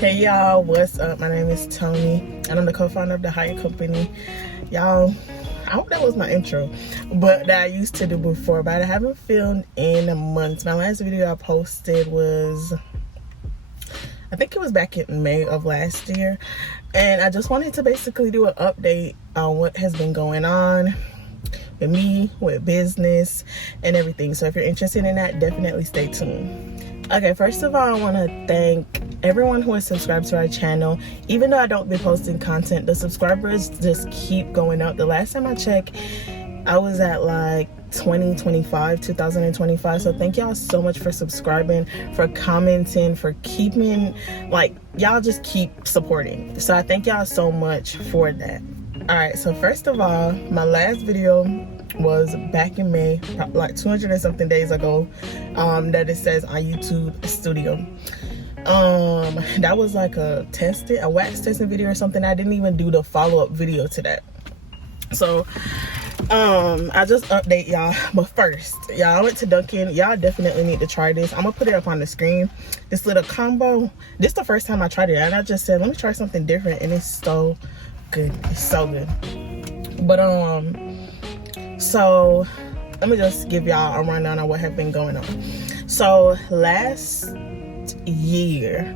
Hey y'all, what's up? My name is Tony and I'm the co-founder of the Hire Company. Y'all, I hope that was my intro, but that I used to do before, but I haven't filmed in months. My last video I posted was, I think it was back in May of last year, and I just wanted to basically do an update on what has been going on with me, with business and everything. So if you're interested in that, definitely stay tuned. Okay, first of all, I want to thank everyone who has subscribed to our channel. Even though I don't be posting content, the subscribers just keep going up. The last time I checked, I was at like 2025. So thank y'all so much for subscribing, for commenting, for keeping, like, y'all just keep supporting. So I thank y'all so much for that. All right, so first of all, my last video was back in May, like 200 and something days ago, that it says on YouTube Studio. That was like a wax testing video or something. I didn't even do the follow-up video to that. So I just update y'all. But first, y'all, I went to Dunkin'. Y'all definitely need to try this. I'm gonna put it up on the screen, this little combo. This is the first time I tried it, and I just said, let me try something different, and it's so good. It's so good. But so let me just give y'all a rundown on what have been going on. So last year,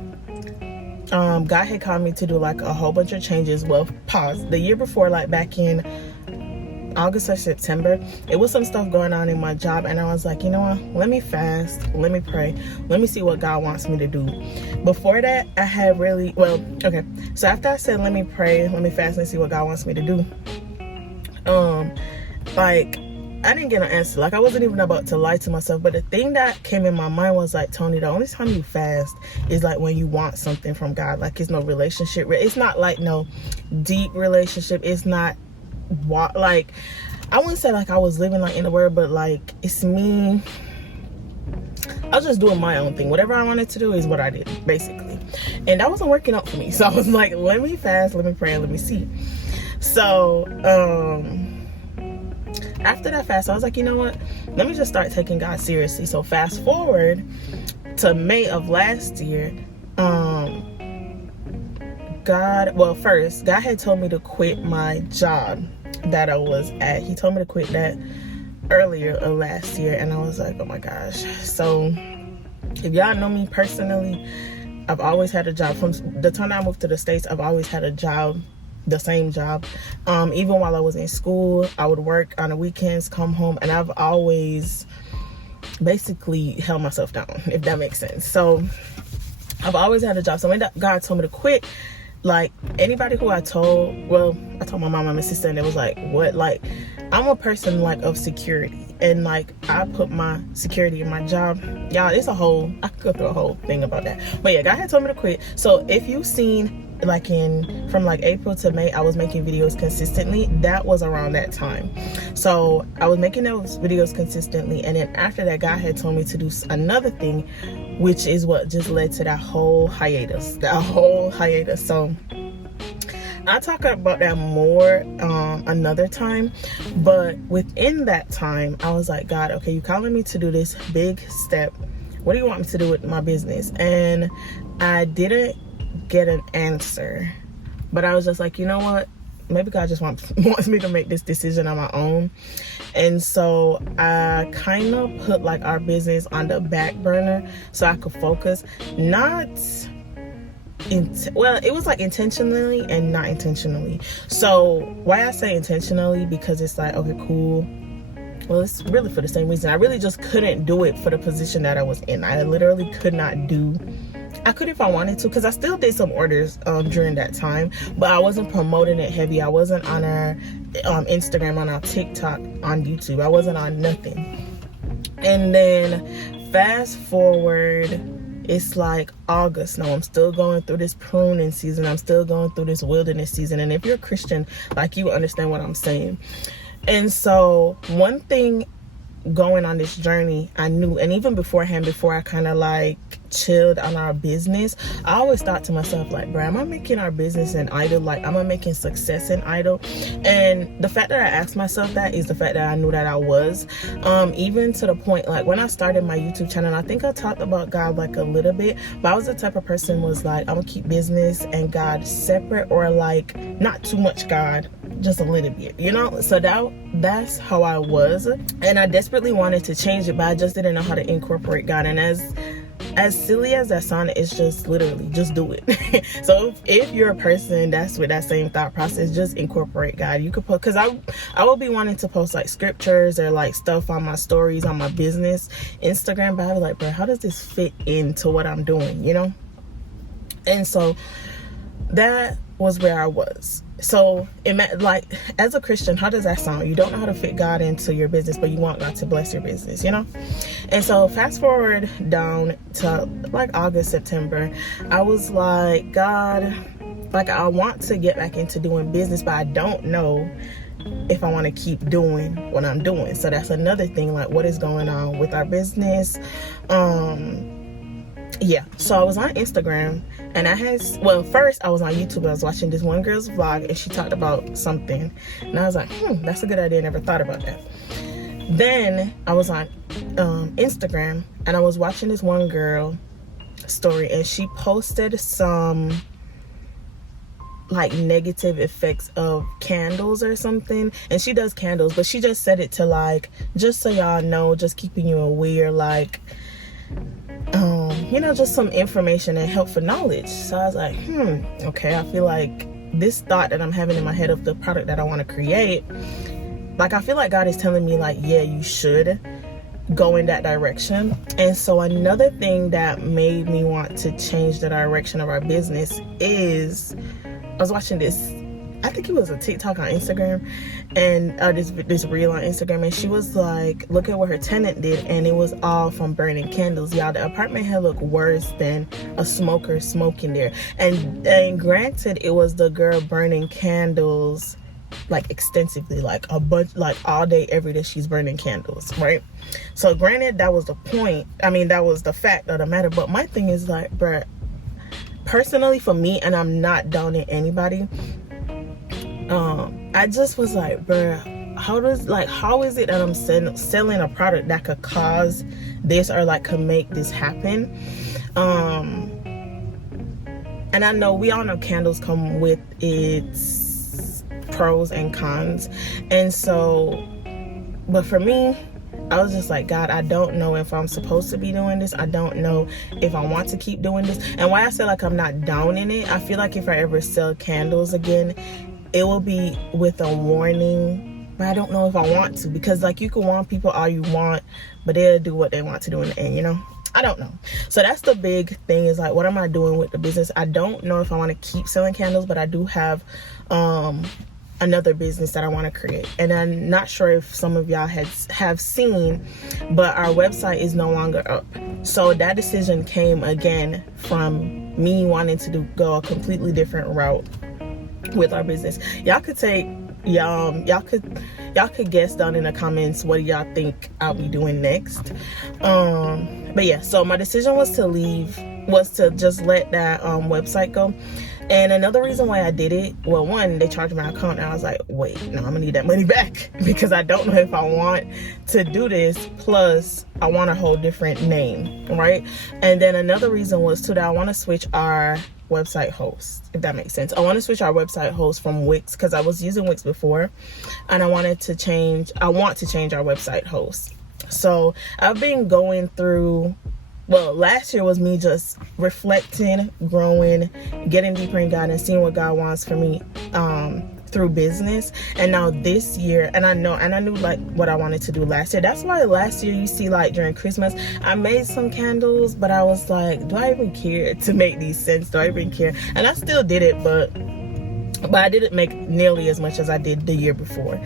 God had called me to do like a whole bunch of changes. Well, pause. The year before, like back in August or September, it was some stuff going on in my job, and I was like, you know what, let me fast, let me pray, let me see what God wants me to do. Before that, I had really, well, okay, so after I said let me pray, let me fast and see what God wants me to do, like, I didn't get an answer. Like, I wasn't even about to lie to myself, but the thing that came in my mind was like, Tony, the only time you fast is like when you want something from God. Like, it's no relationship, it's not like no deep relationship, it's not like, I wouldn't say like I was living like in the word, but like, it's me, I was just doing my own thing. Whatever I wanted to do is what I did, basically, and that wasn't working out for me. So I was like, let me fast, let me pray, and let me see. So after that fast, I was like, you know what, let me just start taking God seriously. So fast forward to May of last year, God had told me to quit my job that I was at. He told me to quit that earlier of last year, and I was like, oh my gosh. So if y'all know me personally, I've always had a job. From the time I moved to the States, I've always had a job, the same job. Even while I was in school, I would work on the weekends, come home, and I've always basically held myself down, if that makes sense. So I've always had a job. So when God told me to quit, like, anybody who I told my mom and my sister, and it was like, what? Like, I'm a person like of security, and like, I put my security in my job. Y'all, I could go through a whole thing about that. But yeah, God had told me to quit. So if you've seen, like, from like April to May, I was making videos consistently. That was around that time. So I was making those videos consistently, and then after that, God had told me to do another thing, which is what just led to that whole hiatus. So I'll talk about that more another time. But within that time, I was like, God, okay, you calling me to do this big step. What do you want me to do with my business? And I didn't get an answer, but I was just like, you know what, maybe God just wants me to make this decision on my own. And so I kind of put like our business on the back burner so I could focus. It was like intentionally and not intentionally. So why I say intentionally, because it's like, okay, cool, well, it's really for the same reason. I really just couldn't do it for the position that I was in. I literally could not do, I could if I wanted to, because I still did some orders during that time, but I wasn't promoting it heavy. I wasn't on our Instagram, on our TikTok, on YouTube. I wasn't on nothing. And then fast forward, it's like August now. I'm still going through this pruning season. I'm still going through this wilderness season. And if you're a Christian, like, you understand what I'm saying. And so one thing going on this journey, I knew, and even beforehand, before I kind of like chilled on our business, I always thought to myself, like, bro, am I making our business an idol? Like, am I making success an idol? And the fact that I asked myself that is the fact that I knew that I was, even to the point, like, when I started my YouTube channel, I think I talked about God like a little bit, but I was the type of person was like, I'm gonna keep business and God separate, or like not too much God, just a little bit, you know? So that's how I was, and I desperately wanted to change it, but I just didn't know how to incorporate God. And as silly as that sounds, it's just literally just do it. So if you're a person that's with that same thought process, just incorporate God. You could put, because I will be wanting to post like scriptures or like stuff on my stories on my business Instagram, but I was like, bro, how does this fit into what I'm doing, you know? And so that was where I was. So like, as a Christian, how does that sound? You don't know how to fit God into your business, but you want God to bless your business, you know? And so fast forward down to like August, September, I was like, God, like, I want to get back into doing business, but I don't know if I want to keep doing what I'm doing. So that's another thing, like, what is going on with our business? Yeah, so I was on Instagram, and first I was on YouTube. I was watching this one girl's vlog, and she talked about something, and I was like, that's a good idea. I never thought about that. Then I was on Instagram, and I was watching this one girl story, and she posted some like negative effects of candles or something, and she does candles, but she just said it to like, just so y'all know, just keeping you aware, like, you know, just some information and helpful knowledge. So I was like, okay, I feel like this thought that I'm having in my head of the product that I want to create, like, I feel like God is telling me, like, yeah, you should go in that direction. And so another thing that made me want to change the direction of our business is, I was watching this, I think it was a TikTok on Instagram, and this reel on Instagram, and she was like, look at what her tenant did, and it was all from burning candles. Y'all, the apartment had looked worse than a smoker smoking there. And granted, it was the girl burning candles like extensively, like a bunch, like all day, every day she's burning candles, right? So granted, that was the point. I mean, that was the fact of the matter. But my thing is like, bruh, personally for me, and I'm not downing anybody, I just was like, bruh, how is it that I'm selling a product that could cause this, or like could make this happen? And I know we all know candles come with its pros and cons, and so, but for me, I was just like, God, I don't know if I'm supposed to be doing this. I don't know if I want to keep doing this. And why I say like I'm not downing it, I feel like if I ever sell candles again, it will be with a warning, but I don't know if I want to, because like, you can warn people all you want, but they'll do what they want to do in the end, you know? I don't know. So that's the big thing, is like, what am I doing with the business? I don't know if I want to keep selling candles, but I do have another business that I want to create, and I'm not sure if some of y'all have seen, but our website is no longer up. So that decision came again from me wanting to go a completely different route with our business. Y'all could guess down in the comments what y'all think I'll be doing next. But yeah, so my decision was to just let that website go. And another reason why I did it, well, one, they charged my account, and I was like, wait, no, I'm gonna need that money back, because I don't know if I want to do this. Plus, I want a whole different name, right? And then another reason was too, that I want to switch our website host, if that makes sense. I want to switch our website host from Wix, because I was using Wix before, and I want to change our website host. So I've been going through, well, last year was me just reflecting, growing, getting deeper in God, and seeing what God wants for me through business. And now this year, and I knew like what I wanted to do last year. That's why last year, you see, like during Christmas, I made some candles, but I was like, do I even care to make these scents? Do I even care? And I still did it, but but I didn't make nearly as much as I did the year before.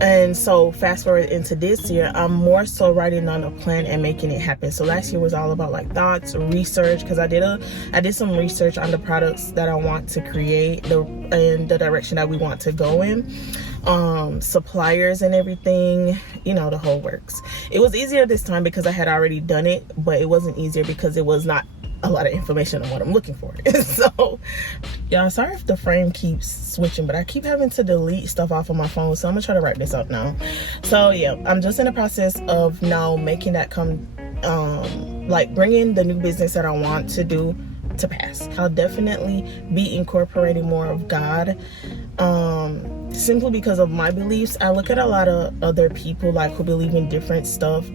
And so fast forward into this year, I'm more so writing on a plan and making it happen. So last year was all about like thoughts, research, because I did some research on the products that I want to create, and the direction that we want to go in, suppliers and everything, you know, the whole works. It was easier this time because I had already done it, but it wasn't easier because it was not a lot of information on what I'm looking for. So y'all, sorry if the frame keeps switching, but I keep having to delete stuff off of my phone, so I'm gonna try to write this up now. So yeah, I'm just in the process of now making that come, like bringing the new business that I want to do to pass. I'll definitely be incorporating more of God, simply because of my beliefs. I look at a lot of other people like who believe in different stuff,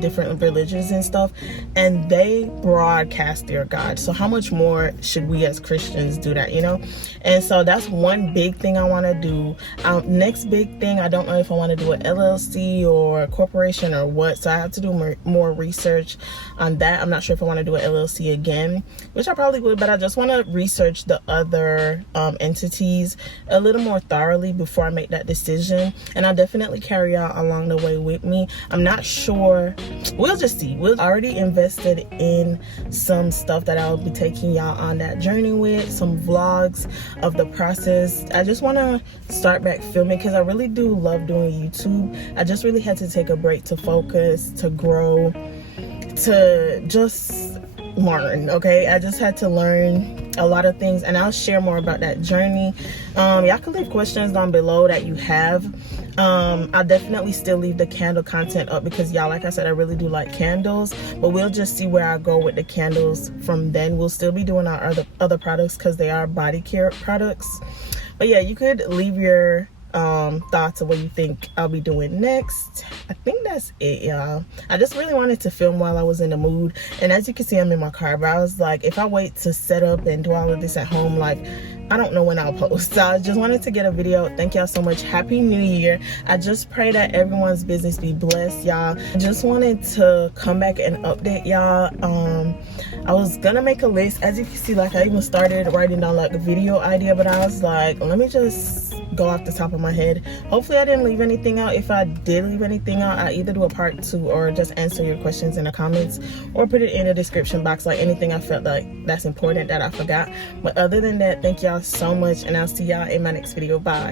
different religions and stuff, and they broadcast their God. So how much more should we as Christians do that, you know? And so that's one big thing I want to do. Next big thing, I don't know if I want to do an LLC or a corporation or what, so I have to do more research on that. I'm not sure if I want to do an LLC again, which I probably would, but I just want to research the other entities a little more thoroughly before I make that decision. And I'll definitely carry y'all along the way with me. I'm not sure, we'll just see. We've already invested in some stuff that I'll be taking y'all on that journey with, some vlogs of the process. I just want to start back filming because I really do love doing YouTube. I just really had to take a break to focus, to grow, to just learn. Okay, I just had to learn a lot of things, and I'll share more about that journey. Y'all can leave questions down below that you have. I'll definitely still leave the candle content up because y'all, like I said, I really do like candles, but we'll just see where I go with the candles from then. We'll still be doing our other products because they are body care products. But yeah, you could leave your thoughts of what you think I'll be doing next. I think that's it, y'all. I just really wanted to film while I was in the mood, and as you can see, I'm in my car, but I was like, if I wait to set up and do all of this at home, like, I don't know when I'll post. So I just wanted to get a video. Thank y'all so much. Happy New Year. I just pray that everyone's business be blessed, y'all. I just wanted to come back and update y'all. I was gonna make a list. As you can see, like, I even started writing down like a video idea, but I was like, let me just go off the top of my head. Hopefully I didn't leave anything out. If I did leave anything out, I either do a part 2 or just answer your questions in the comments or put it in the description box, like anything I felt like that's important that I forgot. But other than that, thank y'all so much, and I'll see y'all in my next video. Bye.